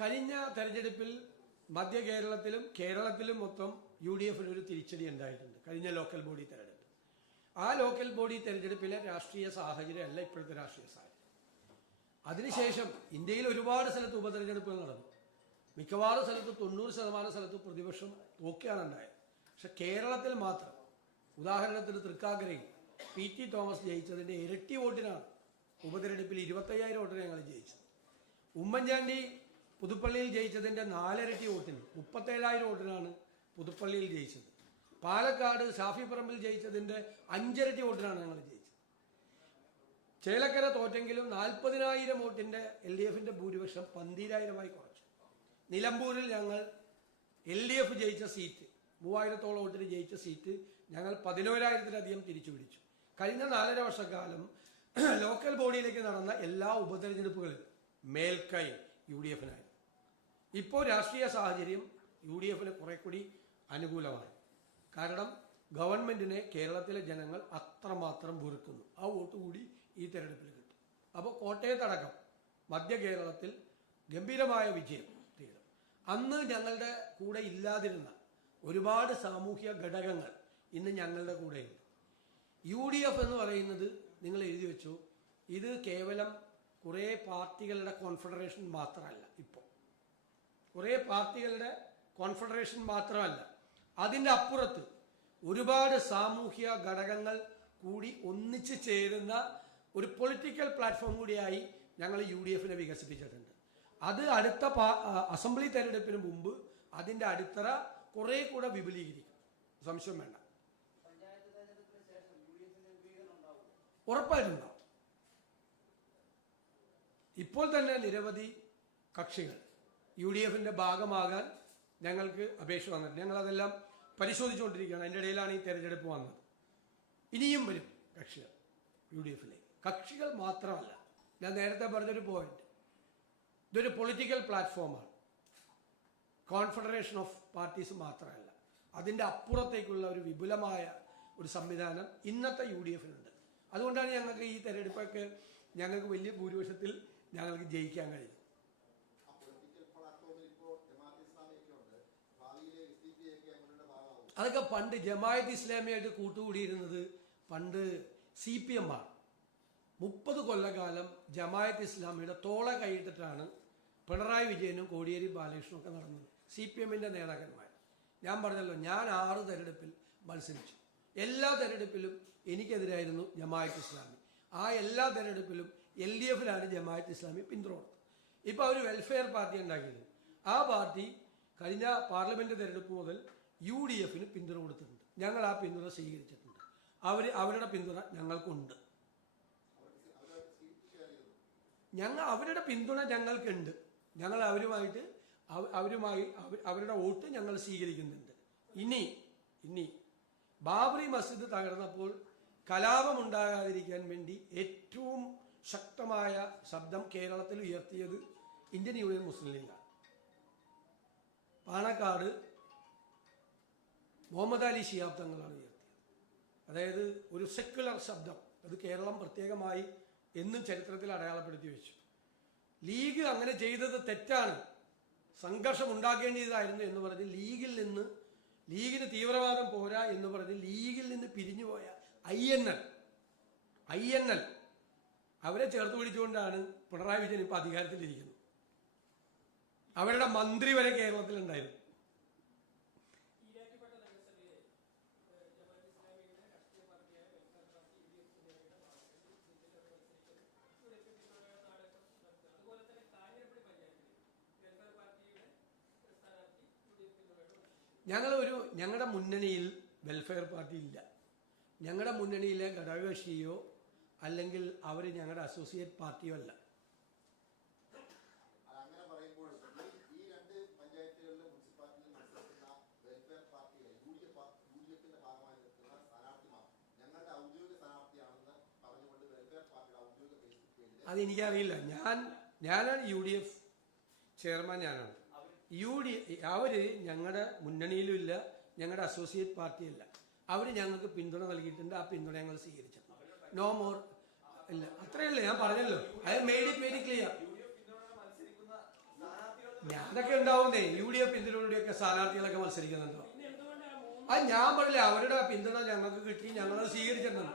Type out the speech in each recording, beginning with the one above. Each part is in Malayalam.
കഴിഞ്ഞ തെരഞ്ഞെടുപ്പിൽ മധ്യ കേരളത്തിലും കേരളത്തിലും മൊത്തം യു ഡി എഫിന് ഒരു തിരിച്ചടി ഉണ്ടായിട്ടുണ്ട് കഴിഞ്ഞ ലോക്കൽ ബോഡി തെരഞ്ഞെടുപ്പ്. ആ ലോക്കൽ ബോഡി തെരഞ്ഞെടുപ്പിലെ രാഷ്ട്രീയ സാഹചര്യം അല്ല ഇപ്പോഴത്തെ രാഷ്ട്രീയ സാഹചര്യം. അതിനുശേഷം ഇന്ത്യയിൽ ഒരുപാട് സ്ഥലത്ത് ഉപതെരഞ്ഞെടുപ്പുകൾ നടന്നു. മിക്കവാറും സ്ഥലത്ത് തൊണ്ണൂറ് ശതമാനം സ്ഥലത്ത് പ്രതിപക്ഷം തോക്കിയാണ് ഉണ്ടായത്. പക്ഷെ കേരളത്തിൽ മാത്രം ഉദാഹരണത്തിന് തൃക്കാക്കരയിൽ പി ടി തോമസ് ജയിച്ചതിന്റെ ഇരട്ടി വോട്ടിനാണ് ഉപതെരഞ്ഞെടുപ്പിൽ ഇരുപത്തയ്യായിരം വോട്ടിന് ഞങ്ങൾ ജയിച്ചത്. ഉമ്മൻചാണ്ടി പുതുപ്പള്ളിയിൽ ജയിച്ചതിന്റെ നാലിരട്ടി വോട്ടിന് മുപ്പത്തേഴായിരം വോട്ടിനാണ് പുതുപ്പള്ളിയിൽ ജയിച്ചത്. പാലക്കാട് ഷാഫി പറമ്പിൽ ജയിച്ചതിന്റെ അഞ്ചിരട്ടി വോട്ടിനാണ് ഞങ്ങൾ ജയിച്ചത്. ചേലക്കര തോറ്റെങ്കിലും നാൽപ്പതിനായിരം വോട്ടിന്റെ എൽ ഡി എഫിന്റെ ഭൂരിപക്ഷം പന്തിരായിരമായി കുറച്ചു. നിലമ്പൂരിൽ ഞങ്ങൾ എൽ ഡി എഫ് ജയിച്ച സീറ്റ് മൂവായിരത്തോളം വോട്ടിന് ജയിച്ച സീറ്റ് ഞങ്ങൾ പതിനോരായിരത്തിലധികം തിരിച്ചു പിടിച്ചു കഴിഞ്ഞ നാലര വർഷക്കാലം ലോക്കൽ ബോഡിയിലേക്ക് നടന്ന എല്ലാ ഉപതെരഞ്ഞെടുപ്പുകളിലും മേൽക്കൈ യു ഡി എഫിനായിരുന്നു. ഇപ്പോൾ രാഷ്ട്രീയ സാഹചര്യം യു ഡി എഫിന് കുറെ കൂടി അനുകൂലമാണ്. കാരണം ഗവൺമെന്റിനെ കേരളത്തിലെ ജനങ്ങൾ അത്രമാത്രം വെറുക്കുന്നു. ആ വോട്ട് കൂടി ഈ തെരഞ്ഞെടുപ്പിൽ കിട്ടും. അപ്പോൾ കോട്ടയത്തടക്കം മധ്യ കേരളത്തിൽ ഗംഭീരമായ വിജയം തീരും അന്ന് ഞങ്ങളുടെ കൂടെ ഇല്ലാതിരുന്ന ഒരുപാട് സാമൂഹ്യ ഘടകങ്ങൾ ഇന്ന് ഞങ്ങളുടെ കൂടെയുണ്ട് യു ഡി എഫ് എന്ന് പറയുന്നത് നിങ്ങൾ എഴുതി വെച്ചു ഇത് കേവലം കുറേ പാർട്ടികളുടെ കോൺഫെഡറേഷൻ മാത്രമല്ല ഇപ്പോൾ. കുറേ പാർട്ടികളുടെ കോൺഫെഡറേഷൻ മാത്രമല്ല. അതിന്റെ അപ്പുറത്ത് ഒരുപാട് സാമൂഹ്യ ഘടകങ്ങൾ കൂടി ഒന്നിച്ചു ചേരുന്ന ഒരു പൊളിറ്റിക്കൽ പ്ലാറ്റ്ഫോം കൂടിയായി ഞങ്ങൾ യു ഡി എഫിനെ വികസിപ്പിച്ചിട്ടുണ്ട്. അത് അടുത്ത അസംബ്ലി തെരഞ്ഞെടുപ്പിന് മുമ്പ് അതിന്റെ അടിത്തറ കുറെ കൂടെ വിപുലീകരിക്കും. സംശയം വേണ്ട. ഉറപ്പായിട്ടുണ്ടാവും ഇപ്പോൾ തന്നെ നിരവധി കക്ഷികൾ യു ഡി എഫിന്റെ ഭാഗമാകാൻ ഞങ്ങൾക്ക് അപേക്ഷ വന്നിട്ടുണ്ട്. ഞങ്ങൾ അതെല്ലാം പരിശോധിച്ചുകൊണ്ടിരിക്കുകയാണ്. അതിന്റെ ഇടയിലാണ് ഈ തെരഞ്ഞെടുപ്പ് വന്നത്. ഇനിയും വരും കക്ഷികൾ യു ഡി എഫിലേക്ക് കക്ഷികൾ മാത്രമല്ല ഞാൻ നേരത്തെ പറഞ്ഞൊരു പോയിന്റ് ഇതൊരു പൊളിറ്റിക്കൽ പ്ലാറ്റ്ഫോമാണ് കോൺഫെഡറേഷൻ ഓഫ് പാർട്ടീസ് മാത്രമല്ല അതിന്റെ അപ്പുറത്തേക്കുള്ള ഒരു വിപുലമായ ഒരു സംവിധാനം ഇന്നത്തെ യു ഡി എഫിനുണ്ട് അതുകൊണ്ടാണ് ഞങ്ങൾക്ക് ഈ തെരഞ്ഞെടുപ്പൊക്കെ ഞങ്ങൾക്ക് വലിയ ഭൂരിപക്ഷത്തിൽ ഞങ്ങൾക്ക് ജയിക്കാൻ കഴിയും ആ പൊളിറ്റിക്കൽ പ്ലാറ്റ്ഫോമിൽ ഇപ്പോൾ ജമാഅത്ത് ഇസ്ലാമിയൊക്കെ ഉണ്ട് ഭാവിയിലെ എസ് ഡി പി ഒക്കെ അവരുടെ ഭാഗമാവും അതൊക്കെ പണ്ട് ജമായത്ത് ഇസ്ലാമിയായിട്ട് കൂട്ടുകൂടിയിരുന്നത് പണ്ട് സി പി എം ആണ് മുപ്പത് കൊല്ലകാലം ജമായത്ത് ഇസ്ലാമിയുടെ തോള കൈയിട്ടിട്ടാണ് പിണറായി വിജയനും കോടിയേരി ബാലകൃഷ്ണനും ഒക്കെ നടന്നത്. സി പി എമ്മിന്റെ നേതാക്കന്മാർ ഞാൻ പറഞ്ഞല്ലോ ഞാൻ ആറ് തെരഞ്ഞെടുപ്പിൽ മത്സരിച്ചു. എല്ലാ തെരഞ്ഞെടുപ്പിലും എനിക്കെതിരായിരുന്നു ജമായത്ത് ഇസ്ലാമി. ആ എല്ലാ തെരഞ്ഞെടുപ്പിലും എൽ ഡി എഫിലാണ് ജമായത്ത് ഇസ്ലാമി പിന്തുണ. ഇപ്പോൾ അവർ വെൽഫെയർ പാർട്ടി ഉണ്ടാക്കിയത്. ആ പാർട്ടി കഴിഞ്ഞ പാർലമെന്റ് തെരഞ്ഞെടുപ്പ് മുതൽ യു ഡി എഫിന് പിന്തുണ കൊടുത്തിട്ടുണ്ട്. ഞങ്ങൾ ആ പിന്തുണ സ്വീകരിച്ചിട്ടുണ്ട്. അവർ അവരുടെ പിന്തുണ ഞങ്ങൾക്കുണ്ട്. ഞങ്ങൾ അവരുടെ പിന്തുണ ഞങ്ങൾക്കുണ്ട്. ഞങ്ങൾ അവരുമായിട്ട് അവരുമായി അവരുടെ വോട്ട് ഞങ്ങൾ സ്വീകരിക്കുന്നുണ്ട്. ഇനി ഇനി ബാബറി മസ്ജിദ് തകർന്നപ്പോൾ കലാപമുണ്ടാകാതിരിക്കാൻ വേണ്ടി ഏറ്റവും ശക്തമായ ശബ്ദം കേരളത്തിൽ ഉയർത്തിയത് ഇന്ത്യൻ യൂണിയൻ മുസ്ലിം ലീഗാണ്. പാണക്കാട് മുഹമ്മദ് അലി ശിഹാബ് തങ്ങളാണ് ഉയർത്തിയത്. അതായത് ഒരു സെക്യുലർ ശബ്ദം. അത് കേരളം പ്രത്യേകമായി എന്നും ചരിത്രത്തിൽ അടയാളപ്പെടുത്തി വെച്ചു. ലീഗ് അങ്ങനെ ചെയ്തത് തെറ്റാണ്. സംഘർഷം ഉണ്ടാക്കേണ്ടതായിരുന്നു എന്ന് പറഞ്ഞ് ലീഗിൽ നിന്ന് ലീഗിന് തീവ്രവാദം പോരാ എന്ന് പറഞ്ഞ് ലീഗിൽ നിന്ന് പിരിഞ്ഞുപോയ I N L I N L അവരെ ചേർത്ത് പിടിച്ചുകൊണ്ടാണ് പിണറായി വിജയൻ ഇപ്പൊ അധികാരത്തിലിരിക്കുന്നത്. അവരുടെ മന്ത്രി വരെ കേരളത്തിലുണ്ടായിരുന്നു ഈരാറ്റുപേട്ട നഗരസഭയെ ഏഹ്, ജമാഅത്ത് ഇസ്ലാമിയുടെ രാഷ്ട്രീയ പാർട്ടിയായ welfare party U D F സഭയുടെ ഭാഗമായിട്ട് ജില്ലയിലൂടെ മത്സരിക്കുന്നു യു ഡി എഫ് പിന്തുണയുള്ള നാടകം നടത്തുക അതുപോലെ തന്നെ കാഞ്ഞിരപ്പള്ളി പഞ്ചായത്തിൽ വെൽഫെയർ പാർട്ടിയുടെ സ്ഥാനാർത്ഥി യു ഡി എഫ് പിന്തുണയോടെ മത്സരിച്ചു ഞങ്ങൾ ഒരു ഞങ്ങളുടെ മുന്നണിയിൽ വെൽഫെയർ പാർട്ടി ഇല്ല. ഞങ്ങളുടെ മുന്നണിയിലെ ഘടകകക്ഷിയോ അല്ലെങ്കിൽ അവർ ഞങ്ങളുടെ അസോസിയേറ്റ് പാർട്ടിയോ അല്ല അതെനിക്കറിയില്ല ഞാൻ ഞാനാണ് യു ഡി എഫ് ചെയർമാൻ ഞാനാണ്. യു ഡി അവർ ഞങ്ങളുടെ മുന്നണിയിലും ഇല്ല ഞങ്ങളുടെ അസോസിയേറ്റ് പാർട്ടിയില്ല. അവർ ഞങ്ങൾക്ക് പിന്തുണ നൽകിയിട്ടുണ്ട് ആ പിന്തുണ ഞങ്ങൾ സ്വീകരിച്ചു. നോ മോർ ഇല്ല അത്രയല്ലേ ഞാൻ പറഞ്ഞല്ലോ. I made it very clear ഞാനൊക്കെ ഉണ്ടാവുന്നേ യു ഡി എഫ് പിന്തുണയുടെയൊക്കെ സ്ഥാനാർത്ഥികളൊക്കെ മത്സരിക്കുന്നുണ്ടോ? അത് ഞാൻ പറഞ്ഞില്ല അവരുടെ പിന്തുണ ഞങ്ങൾക്ക് കിട്ടി ഞങ്ങളത് സ്വീകരിച്ചിട്ടുണ്ട്.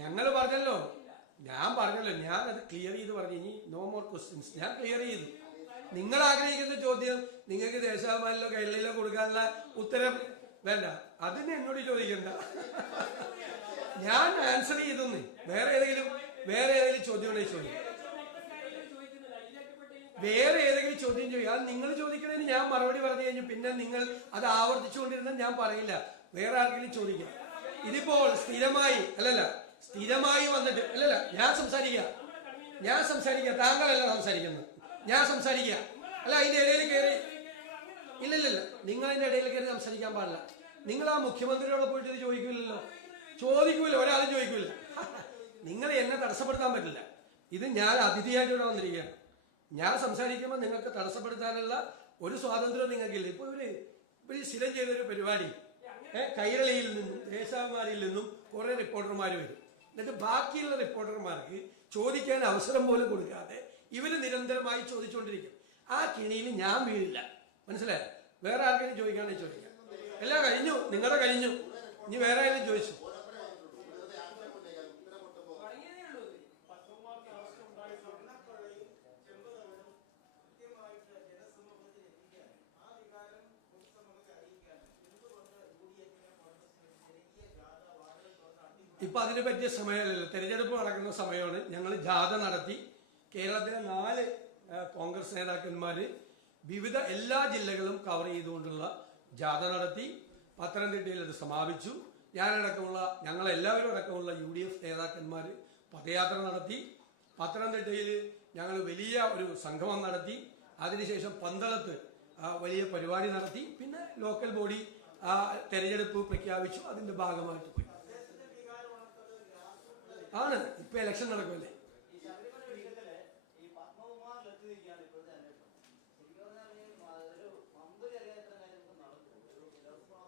ഞങ്ങൾ പറഞ്ഞല്ലോ ഞാൻ പറഞ്ഞല്ലോ ഞാൻ അത് ക്ലിയർ ചെയ്ത് പറഞ്ഞു. ഇനി നോ മോർ ക്വസ്റ്റ്യൻസ് ഞാൻ ക്ലിയർ ചെയ്തു. നിങ്ങൾ ആഗ്രഹിക്കുന്ന ചോദ്യം നിങ്ങൾക്ക് ദേശാഭിമാനിലോ കേരളയിലോ കൊടുക്കാനുള്ള ഉത്തരം വേണ്ട. അതിന് എന്നോട് ചോദിക്കണ്ട. ഞാൻ ആൻസർ ചെയ്തെന്ന്. വേറെ ഏതെങ്കിലും വേറെ ഏതെങ്കിലും ചോദ്യം ചോദിക്കും. വേറെ ഏതെങ്കിലും ചോദ്യം ചോദിക്കുക അത് നിങ്ങൾ ചോദിക്കണതിന് ഞാൻ മറുപടി പറഞ്ഞു കഴിഞ്ഞു. പിന്നെ നിങ്ങൾ അത് ആവർത്തിച്ചുകൊണ്ടിരുന്ന ഞാൻ പറയില്ല. വേറെ ആർക്കെങ്കിലും ചോദിക്കാം. ഇതിപ്പോൾ സ്ഥിരമായി അല്ലല്ല. സ്ഥിരമായി വന്നിട്ട് അല്ലല്ല ഞാൻ സംസാരിക്കുക. ഞാൻ സംസാരിക്കുക. താങ്കളല്ല സംസാരിക്കുന്നത്. ഞാൻ സംസാരിക്കുക. അല്ല അതിന്റെ ഇടയിൽ കയറി ഇല്ലല്ല നിങ്ങൾ അതിന്റെ ഇടയിൽ കയറി സംസാരിക്കാൻ പാടില്ല. നിങ്ങൾ ആ മുഖ്യമന്ത്രിയോട് പോയിട്ട് ഇത് ചോദിക്കില്ലല്ലോ ചോദിക്കൂല? ഒരാളും ചോദിക്കൂല? നിങ്ങൾ എന്നെ തടസ്സപ്പെടുത്താൻ പറ്റില്ല. ഇത് ഞാൻ അതിഥിയായിട്ട് ഇവിടെ വന്നിരിക്കുകയാണ്. ഞാൻ സംസാരിക്കുമ്പോൾ നിങ്ങൾക്ക് തടസ്സപ്പെടുത്താനുള്ള ഒരു സ്വാതന്ത്ര്യം നിങ്ങൾക്കില്ല. ഇപ്പൊ ഇവർ ഇവർ സ്ഥിരം ചെയ്തൊരു പരിപാടി. കൈരളിയിൽ നിന്നും ദേശാഭിമാനിയിൽ നിന്നും കുറെ റിപ്പോർട്ടർമാർ വരും. എന്നിട്ട് ബാക്കിയുള്ള റിപ്പോർട്ടർമാർക്ക് ചോദിക്കാൻ അവസരം പോലും കൊടുക്കാതെ ഇവർ നിരന്തരമായി ചോദിച്ചുകൊണ്ടിരിക്കും ആ കിണിയിൽ ഞാൻ വീഴില്ല. മനസ്സിലായോ? വേറെ ആർക്കെങ്കിലും ചോദിക്കാണെങ്കിൽ ചോദിക്കാം. എല്ലാം കഴിഞ്ഞു. നിങ്ങളുടെ കഴിഞ്ഞു. ഇനി വേറെ ആരെങ്കിലും ചോദിച്ചു. അതിന് പറ്റിയ സമയമല്ലല്ലോ തെരഞ്ഞെടുപ്പ് നടക്കുന്ന സമയമാണ് ഞങ്ങൾ ജാഥ നടത്തി. കേരളത്തിലെ നാല് കോൺഗ്രസ് നേതാക്കന്മാർ വിവിധ എല്ലാ ജില്ലകളും കവർ ചെയ്തുകൊണ്ടുള്ള ജാഥ നടത്തി പത്തനംതിട്ടയിൽ അത് സമാപിച്ചു. ഞാനടക്കമുള്ള ഞങ്ങളെല്ലാവരും അടക്കമുള്ള യു ഡി എഫ് നേതാക്കന്മാർ പദയാത്ര നടത്തി. പത്തനംതിട്ടയിൽ ഞങ്ങൾ വലിയ ഒരു സംഗമം നടത്തി. അതിനുശേഷം പന്തളത്ത് വലിയ പരിപാടി നടത്തി. പിന്നെ ലോക്കൽ ബോഡി തെരഞ്ഞെടുപ്പ് പ്രഖ്യാപിച്ചു. അതിന്റെ ഭാഗമായിട്ട് കാര്യങ്ങൾ ഇപ്പൊ ഇലക്ഷൻ നടക്കുമല്ലേ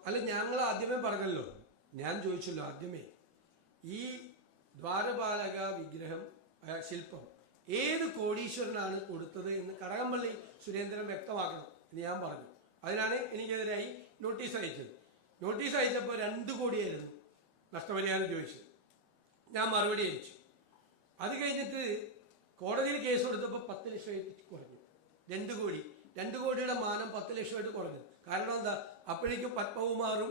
അല്ല ഞങ്ങൾ ആദ്യമേ പറഞ്ഞല്ലോ. ഞാൻ ചോദിച്ചല്ലോ ആദ്യമേ. ഈ ദ്വാരപാലക വിഗ്രഹം ശില്പം ഏത് കോടീശ്വരനാണ് കൊടുത്തത് എന്ന് കടകംപള്ളി സുരേന്ദ്രൻ വ്യക്തമാക്കണം എന്ന് ഞാൻ പറഞ്ഞു. അതിനാണ് എനിക്കെതിരായി നോട്ടീസ് അയച്ചത്. നോട്ടീസ് അയച്ചപ്പോൾ രണ്ട് കോടിയായിരുന്നു നഷ്ടപരിഹാരം ചോദിച്ചത്. ഞാൻ മറുപടി അയച്ചു. അത് കഴിഞ്ഞിട്ട് കോടതിയിൽ കേസ് കൊടുത്തപ്പോൾ പത്ത് ലക്ഷമായിട്ട് കുറഞ്ഞു. രണ്ട് കോടി. രണ്ട് കോടിയുടെ മാനം പത്ത് ലക്ഷമായിട്ട് കുറഞ്ഞു. കാരണം എന്താ? അപ്പോഴേക്കും പത്മകുമാറും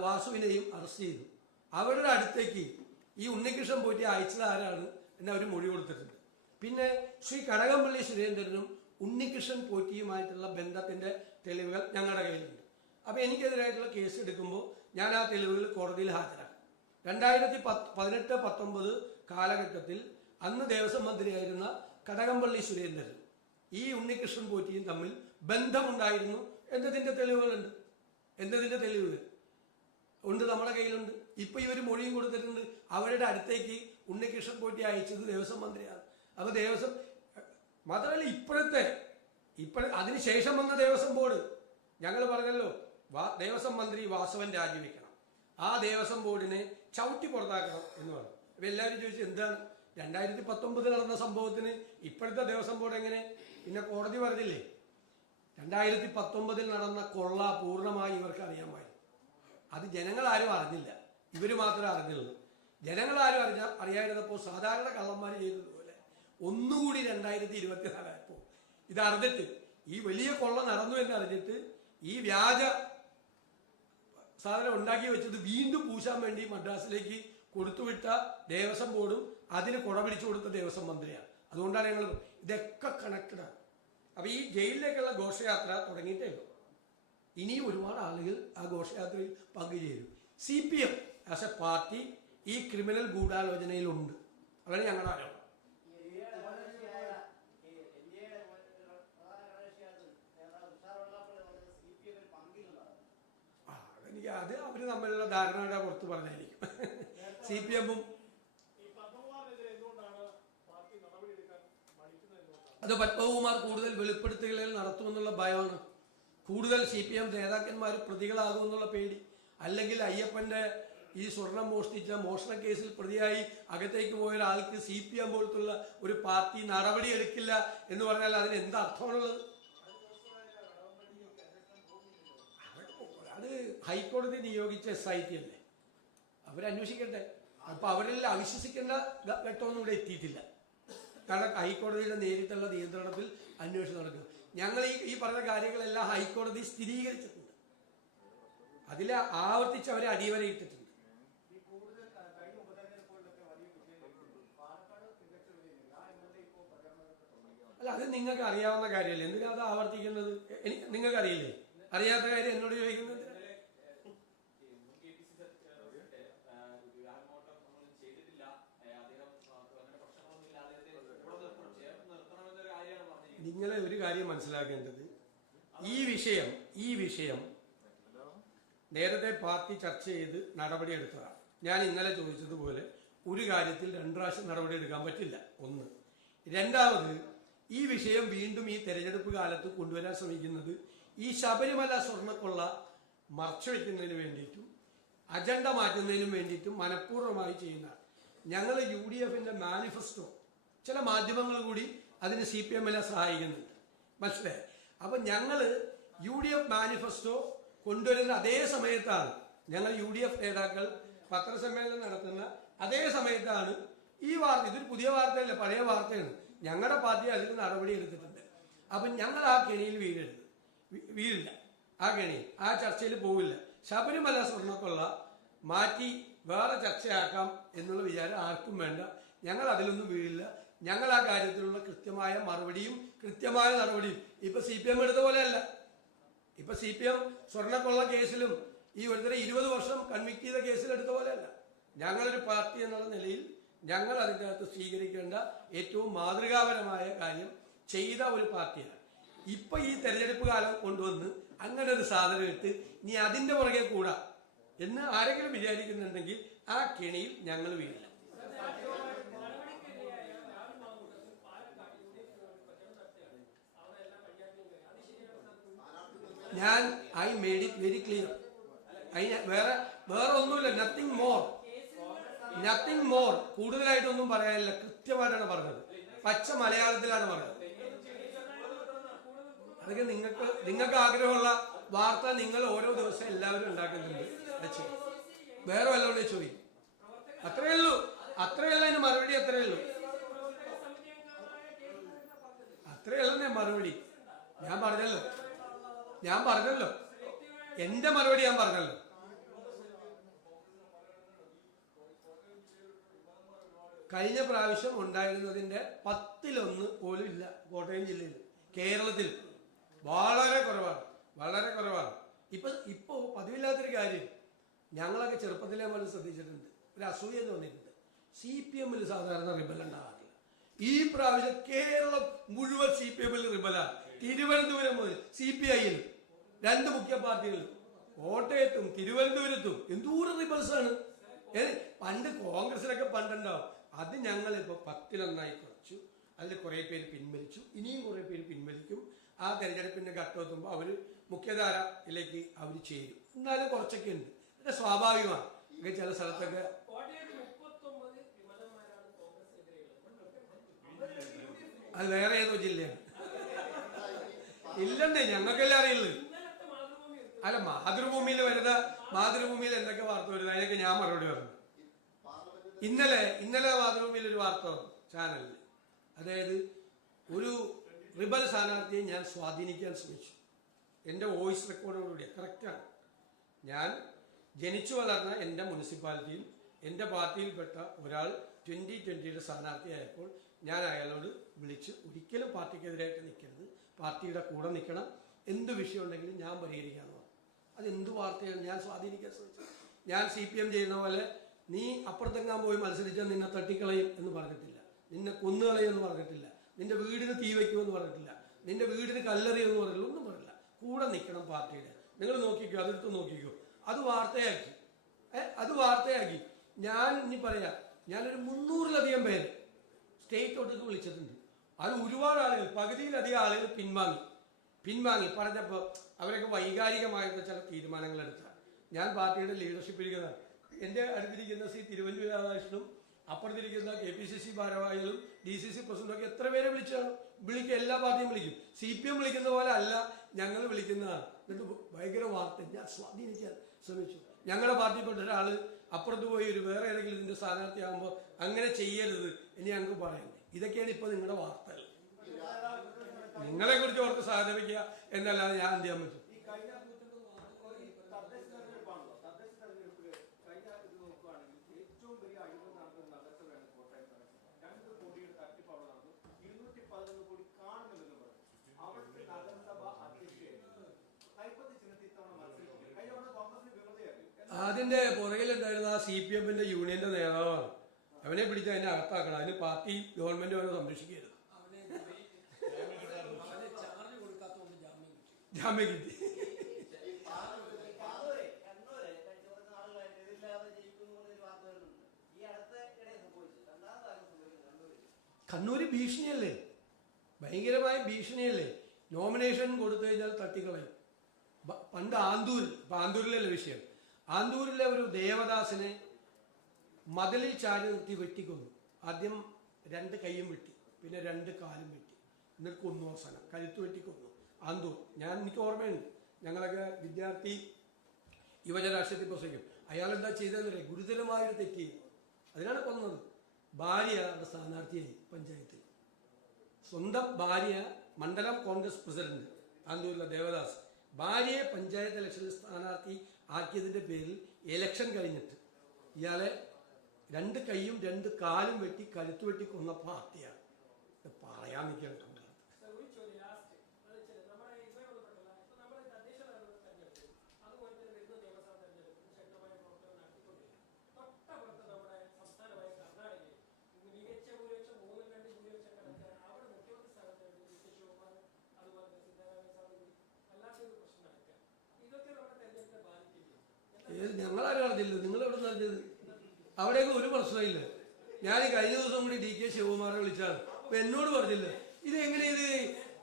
വാസുവിനെയും അറസ്റ്റ് ചെയ്തു. അവരുടെ അടുത്തേക്ക് ഈ ഉണ്ണികൃഷ്ണൻ പോറ്റി അയച്ചത് ആരാണ് എന്ന് അവർ മൊഴി കൊടുത്തിട്ടുണ്ട്. പിന്നെ ശ്രീ കടകംപള്ളി സുരേന്ദ്രനും ഉണ്ണികൃഷ്ണൻ പോറ്റിയുമായിട്ടുള്ള ബന്ധത്തിന്റെ തെളിവുകൾ ഞങ്ങളുടെ കയ്യിലുണ്ട്. അപ്പോൾ എനിക്കെതിരായിട്ടുള്ള കേസ് എടുക്കുമ്പോൾ ഞാൻ ആ തെളിവുകൾ കോടതിയിൽ ഹാജരാക്കും. രണ്ടായിരത്തി പത്ത് പതിനെട്ട് പത്തൊമ്പത് കാലഘട്ടത്തിൽ അന്ന് ദേവസ്വം മന്ത്രിയായിരുന്ന കടകംപള്ളി സുരേന്ദ്രൻ ഈ ഉണ്ണികൃഷ്ണൻ പോറ്റിയും തമ്മിൽ ബന്ധമുണ്ടായിരുന്നു. എന്നതിന്റെ തെളിവുകളുണ്ട്. എന്നതിന്റെ തെളിവുകൾ ഉണ്ട് നമ്മുടെ കയ്യിലുണ്ട്. ഇപ്പൊ ഇവർ മൊഴിയും കൊടുത്തിട്ടുണ്ട്. അവരുടെ അടുത്തേക്ക് ഉണ്ണികൃഷ്ണൻ പോറ്റി അയച്ചത് ദേവസ്വം മന്ത്രിയാണ്. അപ്പൊ ദേവസ്വം മാത്രമല്ല ഇപ്പോഴത്തെ ഇപ്പോഴ അതിനുശേഷം വന്ന ദേവസ്വം ബോർഡ്. ഞങ്ങൾ പറഞ്ഞല്ലോ ദേവസ്വം മന്ത്രി വാസവൻ രാജിവെക്കണം. ആ ദേവസ്വം ബോർഡിനെ ചവിട്ടി പുറത്താക്കണം എന്ന് പറഞ്ഞു. അപ്പൊ എല്ലാവരും ചോദിച്ചു എന്താണ്? രണ്ടായിരത്തി പത്തൊമ്പതിൽ നടന്ന സംഭവത്തിന് ഇപ്പോഴത്തെ ദേവസ്വം ബോർഡ് എങ്ങനെ? പിന്നെ കോടതി പറഞ്ഞില്ലേ രണ്ടായിരത്തി പത്തൊമ്പതിൽ നടന്ന കൊള്ള പൂർണമായി ഇവർക്ക് അറിയാൻ അറിയാമായിരുന്നു അത് ജനങ്ങൾ ആരും അറിഞ്ഞില്ല. ഇവർ മാത്രമേ അറിഞ്ഞുള്ളൂ ജനങ്ങൾ ആരും അറിഞ്ഞ അറിയാതിരുന്നപ്പോൾ സാധാരണ കള്ളന്മാർ ചെയ്തതുപോലെ ഒന്നുകൂടി രണ്ടായിരത്തി ഇരുപത്തിനാലായപ്പോൾ ഇത് അറിഞ്ഞിട്ട് ഈ വലിയ കൊള്ള നടന്നു എന്ന് അറിഞ്ഞിട്ട് ഈ വ്യാജ സാധനം ഉണ്ടാക്കി വെച്ചത് വീണ്ടും പൂശാൻ വേണ്ടി മദ്രാസിലേക്ക് കൊടുത്തുവിട്ട ദേവസ്വം ബോർഡും അതിന് കുട പിടിച്ചു കൊടുത്ത ദേവസ്വം മന്ത്രിയാണ്. അതുകൊണ്ടാണ് ഞങ്ങൾ ഇതൊക്കെ കണക്റ്റഡ് ആണ്. അപ്പൊ ഈ ജയിലിലേക്കുള്ള ഘോഷയാത്ര തുടങ്ങിയിട്ടേ ഉള്ളൂ. ഇനിയും ഒരുപാട് ആളുകൾ ആ ഘോഷയാത്രയിൽ പങ്കുചേരും. C P M as a party ഈ ക്രിമിനൽ ഗൂഢാലോചനയിലുണ്ട്. അതാണ് ഞങ്ങളുടെ ആ, അതെനിക്ക് അത് അവർ തമ്മിലുള്ള ധാരണയുടെ പുറത്ത് പറഞ്ഞായിരിക്കും. സി പി എമ്മും അത് പത്മകുമാർ കൂടുതൽ വെളിപ്പെടുത്തുകളിൽ നടത്തുമെന്നുള്ള ഭയമാണ്. കൂടുതൽ സി പി എം നേതാക്കന്മാർ പ്രതികളാകുമെന്നുള്ള പേടി. അല്ലെങ്കിൽ അയ്യപ്പന്റെ ഈ സ്വർണം മോഷ്ടിച്ച മോഷണ കേസിൽ പ്രതിയായി അകത്തേക്ക് പോയ ഒരാൾക്ക് സി പി എം പോലത്തുള്ള ഒരു പാർട്ടി നടപടി എടുക്കില്ല എന്ന് പറഞ്ഞാൽ അതിന് എന്താ അർത്ഥമാണുള്ളത് ഹൈക്കോടതി നിയോഗിച്ച എസ് ഐ ടി അല്ലേ? അവരന്വേഷിക്കട്ടെ. അപ്പൊ അവരിൽ അവിശ്വസിക്കേണ്ട ഘട്ടമൊന്നും ഇവിടെ എത്തിയിട്ടില്ല. കാരണം ഹൈക്കോടതിയുടെ നേരിട്ടുള്ള നിയന്ത്രണത്തിൽ അന്വേഷണം നടക്കും ഞങ്ങൾ ഈ ഈ പറഞ്ഞ കാര്യങ്ങളെല്ലാം ഹൈക്കോടതി സ്ഥിരീകരിച്ചിട്ടുണ്ട്. അതിൽ ആവർത്തിച്ച് അവരെ അടിവരയിട്ടിട്ടുണ്ട്. അല്ല അത് നിങ്ങൾക്ക് അറിയാവുന്ന കാര്യമല്ലേ? എന്തിനാ അത് ആവർത്തിക്കുന്നത്? എനിക്ക് നിങ്ങൾക്ക് അറിയില്ലേ അറിയാത്ത കാര്യം എന്നോട് ചോദിക്കുന്നത് എന്തിനാ? വിവാഹമോട്ടം നമ്മൾ ചെയ്തിട്ടില്ല ഏ, അദ്ദേഹം ആ, അങ്ങനെ പ്രശ്നങ്ങളൊന്നും ഇല്ല അദ്ദേഹത്തെ കൂടെ നിർത്തണം ചേർത്ത് നിർത്തണമെന്നൊരു കാര്യമാണ് പറഞ്ഞിരിക്കുന്നത് നിങ്ങളെ ഒരു കാര്യം മനസ്സിലാക്കേണ്ടത് ഈ വിഷയം ഈ വിഷയം നേരത്തെ പാർട്ടി ചർച്ച ചെയ്ത് നടപടിയെടുത്തതാണ് ഞാൻ ഇന്നലെ ചോദിച്ചതുപോലെ ഒരു കാര്യത്തിൽ രണ്ട് പ്രാവശ്യം നടപടിയെടുക്കാൻ പറ്റില്ല. ഒന്ന്. രണ്ടാമത് ഈ വിഷയം വീണ്ടും ഈ തെരഞ്ഞെടുപ്പ് കാലത്ത് കൊണ്ടുവരാൻ ശ്രമിക്കുന്നത് ഈ ശബരിമല സ്വർണക്കൊള്ള മറച്ചുവെക്കുന്നതിന് വേണ്ടിയിട്ടും അജണ്ട മാറ്റുന്നതിനും വേണ്ടിയിട്ടും മനഃപൂർവമായി ചെയ്യുന്നതാണ്. ഞങ്ങൾ യു ഡി എഫിന്റെ മാനിഫെസ്റ്റോ ചില മാധ്യമങ്ങൾ കൂടി അതിന് സി പി എമ്മിനെ സഹായിക്കുന്നുണ്ട്. മനസ്സിലായി. അപ്പൊ ഞങ്ങൾ യു ഡി എഫ് മാനിഫെസ്റ്റോ കൊണ്ടുവരുന്ന അതേ സമയത്താണ് ഞങ്ങൾ യു ഡി എഫ് നേതാക്കൾ പത്രസമ്മേളനം നടത്തുന്ന അതേ സമയത്താണ് ഈ വാർത്ത ഇതൊരു പുതിയ വാർത്തയല്ല പഴയ വാർത്തയാണ്. ഞങ്ങളുടെ പാർട്ടി അതിൽ നടപടി എടുത്തിട്ടുണ്ട്. അപ്പൊ ഞങ്ങൾ ആ കെണിയിൽ വീഴരുത്. വീഴില്ല. ആ കെണി ആ ചർച്ചയിൽ പോവില്ല. ശബരിമല സ്വർണക്കുള്ള മാറ്റി വേറെ ചർച്ചയാക്കാം എന്നുള്ള വിചാരം ആർക്കും വേണ്ട. ഞങ്ങൾ അതിലൊന്നും വീഴില്ല. ഞങ്ങൾ ആ കാര്യത്തിലുള്ള കൃത്യമായ മറുപടിയും കൃത്യമായ നടപടിയും ഇപ്പൊ സി പി എം എടുത്ത പോലെയല്ല. ഇപ്പൊ സി പി എം സ്വർണക്കൊള്ള കേസിലും ഈ ഒരുത്തരെ ഇരുപത് വർഷം കൺവിക്ട് ചെയ്ത കേസിൽ എടുത്ത പോലെയല്ല. ഞങ്ങളൊരു പാർട്ടി എന്നുള്ള നിലയിൽ ഞങ്ങൾ അതിന്റെ അകത്ത് സ്വീകരിക്കേണ്ട ഏറ്റവും മാതൃകാപരമായ കാര്യം ചെയ്ത ഒരു പാർട്ടിയാണ്. ഇപ്പൊ ഈ തെരഞ്ഞെടുപ്പ് കാലം കൊണ്ടുവന്ന് അങ്ങനെ ഒരു സാധനം ഇട്ട് ഇനി അതിന്റെ പുറകെ കൂടാ എന്ന് ആരെങ്കിലും വിചാരിക്കുന്നുണ്ടെങ്കിൽ ആ കെണിയിൽ ഞങ്ങൾ വീഴില്ല നടപടിക്കെതിരായ Rahul Mamkootathil Palakkad U D F പ്രചരണം നടത്തുകയാണ് അവിടെ എല്ലാം കൈകാര്യം ചെയ്യുക അത് ശരിയാണ് സാർ ഞാൻ I made it very clear വേറെ വേറെ ഒന്നുമില്ല നത്തിങ് മോർ നത്തിങ് മോർ കൂടുതലായിട്ടൊന്നും പറയാനില്ല. കൃത്യമായിട്ടാണ് പറഞ്ഞത്. പച്ച മലയാളത്തിലാണ് പറഞ്ഞത്. അതൊക്കെ നിങ്ങൾക്ക് നിങ്ങൾക്ക് ആഗ്രഹമുള്ള വാർത്ത നിങ്ങൾ ഓരോ ദിവസം എല്ലാവരും ഉണ്ടാക്കുന്നുണ്ട്. വേറെ ചെയ്യും. വേറെ വല്ലതുകൊണ്ട് ചോദിക്കും. അത്രയേ ഉള്ളൂ. അതിന് മറുപടി അത്രയേ ഉള്ളൂ. അത്രയേ ഉള്ളൂ മറുപടി. ഞാൻ പറഞ്ഞല്ലോ. ഞാൻ പറഞ്ഞല്ലോ. എന്റെ മറുപടി ഞാൻ പറഞ്ഞല്ലോ. കഴിഞ്ഞ പ്രാവശ്യം ഉണ്ടായിരുന്നതിന്റെ പത്തിലൊന്ന് പോലും ഇല്ല കോട്ടയം ജില്ലയിൽ. കേരളത്തിൽ വളരെ കുറവാണ് വളരെ കുറവാണ്. ഇപ്പൊ ഇപ്പോ പതിവില്ലാത്തൊരു കാര്യം. ഞങ്ങളൊക്കെ ചെറുപ്പത്തിലെ പോലെ ശ്രദ്ധിച്ചിട്ടുണ്ട്. ഒരു അസൂയ തോന്നിയിട്ടുണ്ട്. സി പി എമ്മിൽ സാധാരണ റിബൽ ഉണ്ടാകാറില്ല ഈ പ്രാവശ്യം കേരളം മുഴുവൻ സി പി എമ്മിൽ റിബലാണ് തിരുവനന്തപുരം മുതൽ സി പി ഐയിലും രണ്ട് മുഖ്യ പാർട്ടികൾ. കോട്ടയത്തും തിരുവനന്തപുരത്തും. എന്തൂരം റിബൽസ് ആണ്? പണ്ട് കോൺഗ്രസിലൊക്കെ പണ്ടുണ്ടാവും അത് ഞങ്ങൾ ഇപ്പൊ പത്തിലൊന്നായി കുറച്ചു. അതിൽ കുറേ പേര് പിൻവലിച്ചു. ഇനിയും കുറേ പേര് പിൻവലിക്കും. ആ തെരഞ്ഞെടുപ്പിന്റെ ഘട്ടം എത്തുമ്പോൾ അവർ മുഖ്യധാരയിലേക്ക് അവർ ചേരും. എന്നാലും കുറച്ചൊക്കെ ഉണ്ട്. അതൊക്കെ സ്വാഭാവികമാണ്. ചില സ്ഥലത്തൊക്കെ അത് വേറെ ഏതോ ജില്ലയാണ്. ഇല്ലെന്നേ ഞങ്ങൾക്കെല്ലാം അറിയുള്ളൂ. അല്ല മാതൃഭൂമിയിൽ വരുന്ന മാതൃഭൂമിയിൽ എന്തൊക്കെ വാർത്ത വരുന്നത് അതിനൊക്കെ ഞാൻ മറുപടി പറഞ്ഞു. ഇന്നലെ ഇന്നലെ മാതൃഭൂമിയിൽ ഒരു വാർത്ത വന്നു ചാനലിൽ അതായത് ഒരു റിബൽ സ്ഥാനാർത്ഥിയെ ഞാൻ സ്വാധീനിക്കാൻ ശ്രമിച്ചു. എന്റെ വോയിസ് റെക്കോർഡോടുകൂടി കറക്റ്റാണ് ഞാൻ ജനിച്ചു വളർന്ന എന്റെ മുനിസിപ്പാലിറ്റിയിൽ എന്റെ പാർട്ടിയിൽപ്പെട്ട ഒരാൾ ട്വന്റി ട്വന്റിയുടെ സ്ഥാനാർത്ഥിയായപ്പോൾ ഞാൻ അയാളോട് വിളിച്ച് ഒരിക്കലും പാർട്ടിക്കെതിരായിട്ട് നിൽക്കരുത്. പാർട്ടിയുടെ കൂടെ നിൽക്കണം. എന്ത് വിഷയമുണ്ടെങ്കിലും ഞാൻ പരിഹരിക്കാമെന്ന് പറഞ്ഞു. അത് എന്ത് വാർത്തയാണ്? ഞാൻ സ്വാധീനിക്കാൻ ശ്രമിച്ചത് ഞാൻ സി പി എം ചെയ്യുന്ന പോലെ നീ അപ്പുറത്തെങ്ങാൻ പോയി മത്സരിച്ചാൽ നിന്നെ തട്ടിക്കളയും എന്ന് പറഞ്ഞിട്ടില്ല. നിന്നെ കൊന്നുകളയും എന്ന് പറഞ്ഞിട്ടില്ല. നിന്റെ വീടിന് തീ വയ്ക്കുമെന്ന് പറഞ്ഞിട്ടില്ല. നിന്റെ വീടിന് കല്ലെറിയും എന്ന് പറഞ്ഞില്ല ഒന്നും പറഞ്ഞില്ല കൂടെ നിൽക്കണം പാർട്ടിയുടെ. നിങ്ങൾ നോക്കിക്കോ അതെടുത്ത് നോക്കിക്കോ. അത് വാർത്തയാക്കി. അത് വാർത്തയാക്കി. ഞാൻ ഇനി പറയാം. ഞാനൊരു മുന്നൂറിലധികം പേര് സ്റ്റേറ്റ് ഒട്ടുക്ക് വിളിച്ചിട്ടുണ്ട്. അത് ഒരുപാട് ആളുകൾ പകുതിയിലധികം ആളുകൾ പിൻവാങ്ങി. പിൻവാങ്ങി. പറഞ്ഞപ്പോൾ അവരൊക്കെ വൈകാരികമായിട്ട് ചില തീരുമാനങ്ങൾ എടുത്താണ് ഞാൻ പാർട്ടിയുടെ ലീഡർഷിപ്പ് ഇരിക്കുന്നതാണ് എന്റെ അടുത്തിരിക്കുന്ന സി തിരുവല്ലൂർ രാധാകൃഷ്ണനും അപ്പുറത്തിരിക്കുന്ന കെ പി സി സി ഭാരവാഹികളും ഡി സി സി പ്രസിഡന്റും ഒക്കെ എത്ര പേരെ വിളിച്ചാണ് വിളിക്കും. എല്ലാ പാർട്ടിയും വിളിക്കും. സി പി എം വിളിക്കുന്ന പോലെ അല്ല ഞങ്ങൾ വിളിക്കുന്നതാണ്. എന്നിട്ട് ഭയങ്കര വാർത്ത ഞാൻ സ്വാധീനിക്കാൻ ശ്രമിച്ചു. ഞങ്ങളുടെ പാർട്ടിയിൽപ്പെട്ട ഒരാൾ അപ്പുറത്ത് പോയി ഒരു വേറെ ഏതെങ്കിലും ഇതിന്റെ സ്ഥാനാർത്ഥിയാകുമ്പോൾ അങ്ങനെ ചെയ്യരുത് ഇനി ഞങ്ങൾക്ക് പറയണ്ടേ ഇതൊക്കെയാണ് ഇപ്പോൾ നിങ്ങളുടെ വാർത്തകൾ നിങ്ങളെ കുറിച്ച് ഓർത്ത് സഹതപിക്കുക എന്നല്ലാതെ ഞാൻ എന്ത് ചെയ്യാൻ പറ്റും? അതിന്റെ പുറകിലുണ്ടായിരുന്ന ആ സി പി എമ്മിന്റെ യൂണിയന്റെ നേതാവാണ്. അവനെ പിടിച്ച് അതിനെ അകത്താക്കണം. അതിന് പാർട്ടി ഗവൺമെന്റ് അവനെ സംരക്ഷിക്കരുത് അവനെ അവനെ ചാർജ് കൊടുക്കാത്തതുകൊണ്ട് ജാമ്യം കിട്ടി ജാമ്യം കിട്ടി കണ്ണൂര് കണ്ണൂര് കഴിഞ്ഞ കുറച്ച് നാളുകളായിട്ട് ഇതില്ലാതെ ജയിക്കുന്നു എന്നൊരു വാർത്ത വരുന്നുണ്ട് ഈ അടുത്ത ഇടയിൽ സംഭവിച്ചു രണ്ടാമതാണ് സംഭവിക്കുന്നത് കിട്ടി കണ്ണൂര് ഭീഷണിയല്ലേ? ഭയങ്കരമായ ഭീഷണിയല്ലേ? നോമിനേഷൻ കൊടുത്തു കഴിഞ്ഞാൽ തട്ടിക്കളയും. പണ്ട് ആന്തൂർ ഇപ്പൊ ആന്തൂരിലല്ലേ വിഷയം. ആന്തൂരിലെ ഒരു ദേവദാസിനെ മതിലിൽ ചാരി നിർത്തി വെട്ടിക്കൊന്നു. ആദ്യം രണ്ട് കൈയും വെട്ടി പിന്നെ രണ്ട് കാലും വെട്ടി. എന്നിട്ട് കൊന്നു അവസാനം. കഴുത്ത് വെട്ടിക്കൊന്നു. ആന്തൂർ ഞാൻ എനിക്ക് ഓർമ്മയുണ്ട്. ഞങ്ങളൊക്കെ വിദ്യാർത്ഥി യുവജനാശയത്തിൽ പ്രസംഗിക്കും. അയാൾ എന്താ ചെയ്തതെന്നറിയാം? ഗുരുതരമായൊരു തെറ്റ്. അതിനാണ് കൊന്നത്. ഭാര്യ അവിടെ സ്ഥാനാർത്ഥിയായി പഞ്ചായത്തിൽ. സ്വന്തം ഭാര്യ മണ്ഡലം കോൺഗ്രസ് പ്രസിഡന്റ് ആന്തൂരിലെ ദേവദാസ്. ഭാര്യയെ പഞ്ചായത്ത് ഇലക്ഷനിൽ സ്ഥാനാർത്ഥി ആക്കിയതിന്റെ പേരിൽ ഇലക്ഷൻ കഴിഞ്ഞിട്ട് ഇയാളെ രണ്ട് കൈയും രണ്ട് കാലും വെട്ടി കഴുത്തു വെട്ടി കൊന്ന പാർട്ടിയാണ്. പറയാൻ നിൽക്കണം സർ, ഒരു ചോദ്യം ലാസ്റ്റ് അത് വെച്ചാൽ നമ്മുടെ ഇതുമായി ബന്ധപ്പെട്ടല്ല ഇപ്പൊ നമ്മുടെ തദ്ദേശ തെരഞ്ഞെടുപ്പ് അതുപോലെ തന്നെ വരുന്ന നിയമസഭാ തെരഞ്ഞെടുപ്പ് ശക്തമായ പ്രവർത്തനം നടത്തിക്കൊണ്ടിരിക്കും തൊട്ടപ്പുറത്ത് നമ്മുടെ സംസ്ഥാനമായ കർണാടകയിൽ ഇന്ന് മികച്ച ഭൂരിപക്ഷം മൂന്നിൽ രണ്ട് ഭൂരിപക്ഷം കണക്ക് അവിടെ മുഖ്യമന്ത്രി സ്ഥാനത്ത് ഡി കെ ശിവകുമാർ അതുപോലെ തന്നെ സിദ്ധരാമയ്യ സ്വാമി വല്ലാത്തൊരു പ്രശ്നം നടക്കുക ഇതൊക്കെ നമ്മുടെ തെരഞ്ഞെടുപ്പിനെ ബാധിക്കില്ലേ എന്താ ഏത് ഞങ്ങളാരും അറിഞ്ഞില്ല നിങ്ങൾ എവിടെ നിന്ന് അറിഞ്ഞത്? അവിടെയൊക്കെ ഒരു പ്രശ്നമില്ല ഞാൻ കഴിഞ്ഞ ദിവസം കൂടി ഡി കെ ശിവകുമാറെ വിളിച്ചാണ് അപ്പൊ എന്നോട് പറഞ്ഞില്ല ഇത്? എങ്ങനെ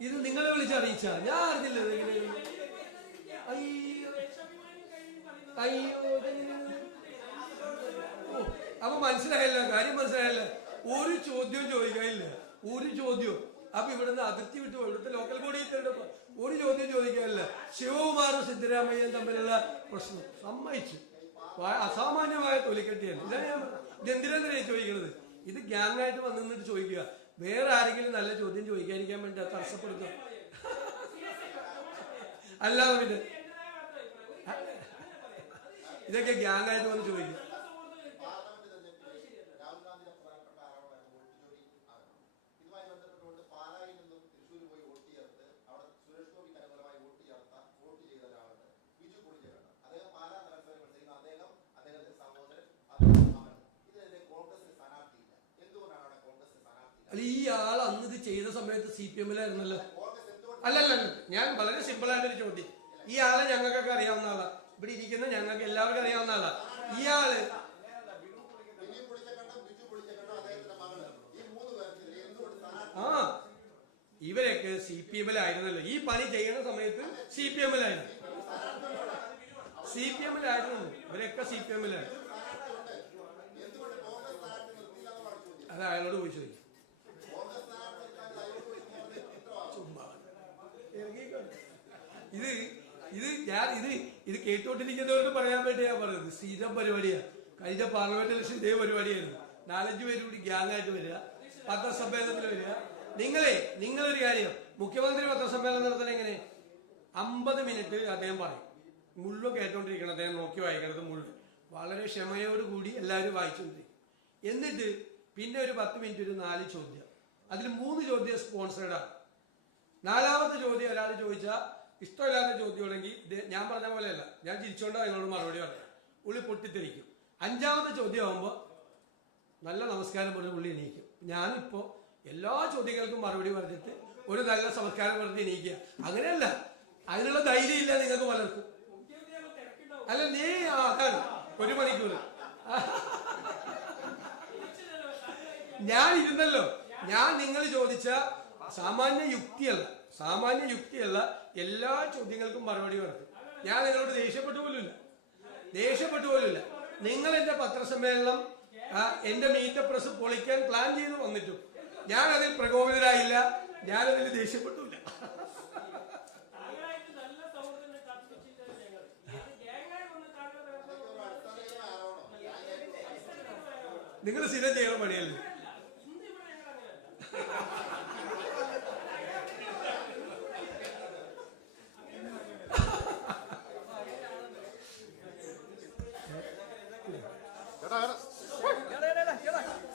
ഇത് നിങ്ങളെ വിളിച്ചറിയിച്ചാ ഞാൻ അറിഞ്ഞില്ല അപ്പൊ മനസ്സിലായില്ല കാര്യം മനസ്സിലായില്ല. ഒരു ചോദ്യവും ചോദിക്കാനില്ല. ഒരു ചോദ്യവും. അപ്പൊ ഇവിടുന്ന് അതിർത്തി വിട്ടു. ഇവിടുത്തെ ലോക്കൽ ബോഡി തെരഞ്ഞെടുപ്പ് ഒരു ചോദ്യം ചോദിക്കാനില്ല. ശിവകുമാറും സിദ്ധരാമയ്യയും തമ്മിലുള്ള പ്രശ്നം. സമ്മതിച്ചു. അസാമാന്യമായ തൊലിക്കെട്ടിയാണ്. ഇതാ ഞാൻ. ഇതെന്തിനാ ചോദിക്കുന്നത് ഇത് ഗ്യാങ്ങായിട്ട് വന്നു നിന്നിട്ട് ചോദിക്കുക. വേറെ ആരെങ്കിലും നല്ല ചോദ്യം ചോദിക്കാതിരിക്കാൻ വേണ്ടി തടസ്സപ്പെടുത്തുക അല്ലാതെ പിന്നെ ഇതൊക്കെ ഗ്യാങ്ങായിട്ട് വന്ന് ചോദിക്കും പാർലമെന്റ് തെരഞ്ഞെടുപ്പിൽ രാഹുൽ ഗാന്ധിയുടെ പ്രധാനപ്പെട്ട ആരോപണമാണ് വോട്ട് ചോരി ആരോപണം ഇതുമായി ബന്ധപ്പെട്ടുകൊണ്ട് പാലായിൽ നിന്നും തൃശ്ശൂർ പോയി വോട്ട് ചേർത്ത് അവിടെ സുരേഷ് ഗോപിക്ക് അനുകൂലമായി വോട്ട് ചേർത്ത വോട്ട് ചെയ്ത ഒരാളുണ്ട് ബിജു കുടിച്ചേട്ടൻ അദ്ദേഹം പാലാ നഗരസഭയിൽ മത്സരിക്കുന്ന അദ്ദേഹം അദ്ദേഹത്തിന്റെ സഹോദരൻ അദ്ദേഹം മകൻ ഇതിനെതിരെ കോൺഗ്രസിന് സ്ഥാനാർത്ഥിയില്ല എന്തുകൊണ്ടാണ് അവിടെ കോൺഗ്രസിന് സ്ഥാനാർത്ഥിയില്ല അല്ല ഈ ആൾ അന്ന് ഇത് ചെയ്ത സമയത്ത് സി പി എമ്മിലായിരുന്നല്ലോ അല്ലല്ല ഞാൻ വളരെ സിമ്പിൾ ഒരു ചോദ്യം. ഈ ആളെ ഞങ്ങൾക്കൊക്കെ അറിയാവുന്ന ആളാ. ഇവിടെ ഇരിക്കുന്ന ഞങ്ങൾക്ക് എല്ലാവർക്കും അറിയാവുന്ന ആളാ. ഈ സ്ഥാനാർത്ഥി ആ ഇവരൊക്കെ സി പി എമ്മിലായിരുന്നല്ലോ ഈ പണി ചെയ്യുന്ന സമയത്ത് സി പി എമ്മിലായിരുന്നു സി പി എമ്മിലായിരുന്നു ഇവരൊക്കെ സി പി എമ്മിലായിരുന്നു അത് അയാളോട് ചോദിക്കും. ഇത് ഇത് ഞാൻ ഇത് ഇത് കേട്ടുകൊണ്ടിരിക്കുന്നവർക്ക് പറയാൻ വേണ്ടി ഞാൻ പറയുന്നത് സ്ഥിരം പരിപാടിയാ. കഴിഞ്ഞ പാർലമെന്റ് ഇലക്ഷൻ ഇതേ പരിപാടിയായിരുന്നു. നാലഞ്ച് പേര് കൂടി ഗ്യാങ്ങായിട്ട് വരിക പത്രസമ്മേളനത്തിൽ വരിക. നിങ്ങളെ നിങ്ങളൊരു കാര്യം മുഖ്യമന്ത്രി പത്രസമ്മേളനം നടത്തണ എങ്ങനെ? അമ്പത് മിനിറ്റ് അദ്ദേഹം പറയും. മുഴുവൻ കേട്ടോണ്ടിരിക്കണം അദ്ദേഹം നോക്കി വായിക്കണത് മുഴുവൻ. വളരെ ക്ഷമയോടുകൂടി എല്ലാവരും വായിച്ചുകൊണ്ടിരിക്കും എന്നിട്ട് പിന്നെ ഒരു പത്ത് മിനിറ്റ് ഒരു നാല് ചോദ്യം. അതിൽ മൂന്ന് ചോദ്യം സ്പോൺസേഡാണ് നാലാമത്തെ ചോദ്യം ഒരാൾ ചോദിച്ചാൽ ഇഷ്ടമില്ലാത്ത ചോദ്യമാണെങ്കിൽ ഞാൻ പറഞ്ഞ പോലെയല്ല. ഞാൻ ചിരിച്ചോണ്ടാ നിങ്ങളോട് മറുപടി പറയാം. ഉള്ളി പൊട്ടിത്തെറിക്കും. അഞ്ചാമത്തെ ചോദ്യം ആകുമ്പോൾ നല്ല നമസ്കാരം പറഞ്ഞ് പുള്ളി എണീക്കും. ഞാനിപ്പോ എല്ലാ ചോദ്യങ്ങൾക്കും മറുപടി പറഞ്ഞിട്ട് ഒരു നല്ല സംസ്കാരം പറഞ്ഞ് എണീക്കുക. അങ്ങനെയല്ല. അതിനുള്ള ധൈര്യം ഇല്ല നിങ്ങൾക്ക് പലർക്കും. അല്ല നീ അതാണ്. ഒരു മണിക്കൂർ. ഞാൻ ഇരുന്നല്ലോ. ഞാൻ നിങ്ങൾ ചോദിച്ച സാമാന്യ യുക്തിയല്ല. സാമാന്യ യുക്തിയല്ല എല്ലാ ചോദ്യങ്ങൾക്കും മറുപടി പറഞ്ഞു ഞാൻ നിങ്ങളോട് ദേഷ്യപ്പെട്ടു പോലുമില്ല. ദേഷ്യപ്പെട്ടു പോലുമില്ല. നിങ്ങൾ എന്റെ പത്രസമ്മേളനം എന്റെ മീറ്റ് പ്രസ് പൊളിക്കാൻ പ്ലാൻ ചെയ്ത് വന്നിട്ടു. ഞാൻ അതിൽ പ്രകോപിതരായില്ല. ദേഷ്യപ്പെട്ടില്ല ഒരു അടിസ്ഥാനപരമായ ആരോപണം നിങ്ങൾ സ്ഥിരം ചെയ്യണം പണിയല്ലേ?